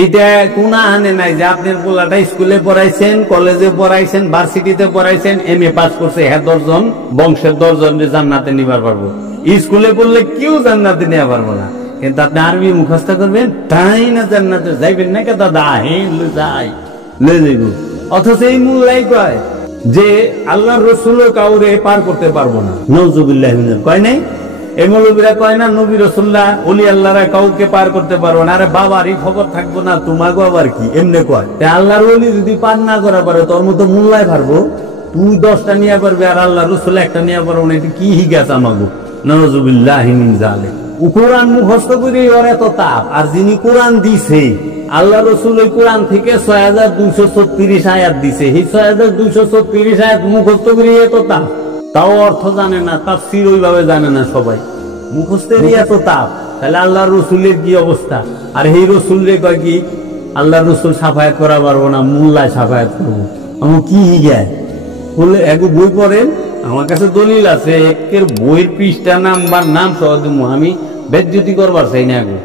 এইটা কোন আনে নাই যে আপনার পোলাটা স্কুলে পড়াইছেন, কলেজে পড়াইছেন, ভার্সিটিতে পড়াইছেন, MA পাস করছে, হ্যাঁ 10 জন বংশের 10 জন জান্নাতে নিবার পারবো। স্কুলে পড়লে কেউ জান্নাতে নিয়ে পারবো না, কিন্তু আপনি আরবি মুখস্থ করবেন তাই না জান্নাতে যাইবেন না। কে দাদা যাই লে যাইব। অথচ এই মোল্লাই কয় যে আল্লাহ রসুল কাউরে পার করতে পারবো না, নওজুবিল্লাহ কয় নাই। এই মৌলবীরা কয় না নবী রাসূলুল্লাহ ওলি আল্লাহরা কাউকে পার করতে পারবো না। আরে বাবারই খবর থাকবো না, তোমাকে আবার কি এমনি কয়। আল্লাহর ওলি যদি পার না করা পারে তোর মতো মোল্লাই পারবো, তুই 10টা নিয়ে পারবে আর আল্লাহ রসুল একটা নিয়ে পারবো না, এটা কি হিগাছ আমাগো। নওজুবিল্লাহি মিন যালিক। কোরআন মুখস্থ করে ওর এত তাপ, আর যিনি কোরআন দিছে আল্লাহ রসুল ওই কোরআন থেকে 6236 আয়াত দিছে, এই 6236 আয়াত মুখস্থ করে এত তাপ, তাও অর্থ জানে না, তাফসীর ওইভাবে জানে না সবাই, মুখস্থেরই এত তাপ। তাহলে আল্লাহ রসুলের কি অবস্থা? আর এই রসুল রে কয় কি আল্লাহ রসুল সাফায়াত করা পারবো না, মোল্লায় সাফায়াত করবো। আমার কি হিগায় বলে এক বই পড়েন, আমার কাছে দলিল আছে, একের বইয়ের পৃষ্ঠা নাম্বার নাম সহ আমি বেজ্জতি করবার চাই না।